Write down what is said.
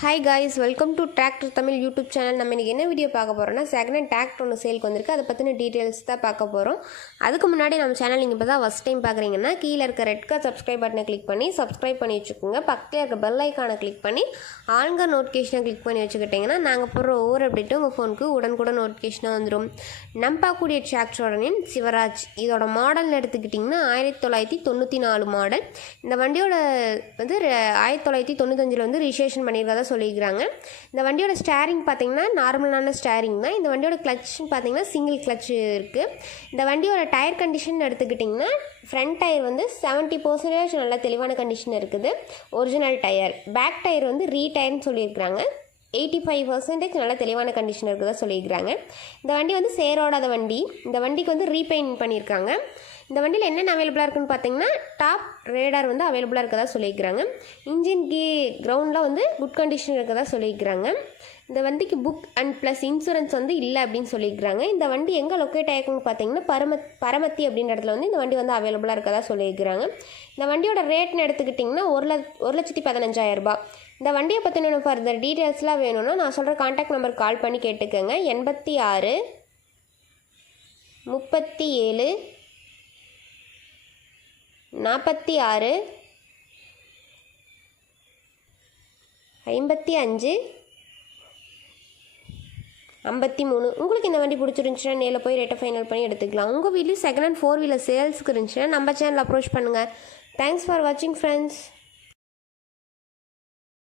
Hi guys welcome to tractor Tamil YouTube channel நம்ம இன்றைக்கி என்ன வீடியோ பார்க்க போகிறோம்னா செகண்ட் ஹேண்ட் டிராக்டர் ஒன்று சேலுக்கு வந்திருக்கு. அதை பற்றின டீட்டெயில்ஸ் தான் பார்க்க போகிறோம் அதுக்கு முன்னாடி நம்ம சேனல் நீங்கள் இப்போ தான் ஃபஸ்ட் டைம் பார்க்குறீங்கன்னா கீழே இருக்க ரெட் கலர் சப்ஸ்கிரைப் பட்டனை கிளிக் பண்ணி சப்ஸ்கிரைப் பண்ணி வச்சுக்கோங்க. பக்கத்தில் இருக்க பெல் ஐக்கானை கிளிக் பண்ணி ஆளுங்க நோட்டிஃபிகேஷனை கிளிக் பண்ணி வச்சுக்கிட்டிங்கன்னா நாங்கள் போடுற ஒவ்வொரு அப்டேட்டும் உங்கள் ஃபோனுக்கு உடனுக்குடன் நோட்டிஃபிகேஷனாக வந்துடும் நம்ம பார்க்கக்கூடிய டிராக்டரோட நேம் சிவராஜ். இதோட மாடல்னு எடுத்துக்கிட்டிங்கன்னா ஆயிரத்தி தொள்ளாயிரத்தி தொண்ணூற்றி நாலு மாடல் இந்த வண்டியோட வந்து ஆயிரத்தி தொள்ளாயிரத்தி தொண்ணூத்தஞ்சில் வந்து ரிஜிஸ்ட்ரேஷன் பண்ணியிருக்கதா சொல்லியிருக்கிறாங்க. இந்த வண்டியோட ஸ்டேரிங் பார்த்தீங்கன்னா நார்மலான ஸ்டேரிங் தான். இந்த வண்டியோட கிளச்னு பார்த்தீங்கன்னா சிங்கிள் கிளச் இருக்குது இந்த வண்டியோட டயர் கண்டிஷன் எடுத்துக்கிட்டிங்கன்னா ஃப்ரண்ட் டயர் வந்து செவன்ட்டி பர்சன்டேஜ் நல்ல தெளிவான கண்டிஷன் இருக்குது. ஒரிஜினல் டயர் பேக் டயர் வந்து ரீ டயர்னு சொல்லியிருக்கிறாங்க. எயிட்டி ஃபைவ் பர்சன்டேஜ் நல்ல தெளிவான கண்டிஷன் இருக்குதா சொல்லியிருக்கிறாங்க. இந்த வண்டி வந்து சேரோடாத வண்டி. இந்த வண்டிக்கு வந்து ரீபெயிண்ட் பண்ணியிருக்காங்க. இந்த வண்டியில் என்னென்ன அவைலபிளாக இருக்குன்னு பார்த்தீங்கன்னா டாப் ரேடார் வந்து அவைலபிளாக இருக்கதா சொல்லியிருக்கிறாங்க. இன்ஜின் கீ கிரவுண்டில் வந்து குட் கண்டிஷன் இருக்கதா சொல்லியிருக்கிறாங்க. இந்த வண்டிக்கு புக் அண்ட் ப்ளஸ் இன்சூரன்ஸ் வந்து இல்லை அப்படின்னு சொல்லியிருக்கிறாங்க. இந்த வண்டி எங்கே லொக்கேட் ஆயிருக்குன்னு பார்த்தீங்கன்னா பரமத் பரமத்தி அப்படின்ற இடத்துல வந்து இந்த வண்டி வந்து அவைலபிளாக இருக்கதா சொல்லியிருக்கிறாங்க. இந்த வண்டியோட ரேட்னு எடுத்துக்கிட்டிங்கன்னா ஒரு ல ஒரு லட்சத்தி பதினஞ்சாயிரரூபா இந்த வண்டியை பற்றின ஃபர்தர் டீட்டெயில்ஸ்லாம் வேணும்னா நான் சொல்கிற காண்டாக்ட் நம்பர் கால் பண்ணி கேட்டுக்கோங்க. எண்பத்தி ஆறு முப்பத்தி ஏழு நாற்பத்தி ஆறு. ஐம்பத்தி அஞ்சு. ஐம்பத்தி மூணு. உங்களுக்கு இந்த வண்டி பிடிச்சிருந்துச்சுன்னா நேரில் போய் ரேட்டை ஃபைனல் பண்ணி எடுத்துக்கலாம். உங்கள் வீட்லேயும் செகண்ட் ஹேண்ட் ஃபோர் வீலர் சேல்ஸுக்கு இருந்துச்சுன்னா நம்ம சேனல் அப்ரோச் பண்ணுங்கள் தேங்க்ஸ் ஃபார் வாட்சிங் ஃப்ரெண்ட்ஸ்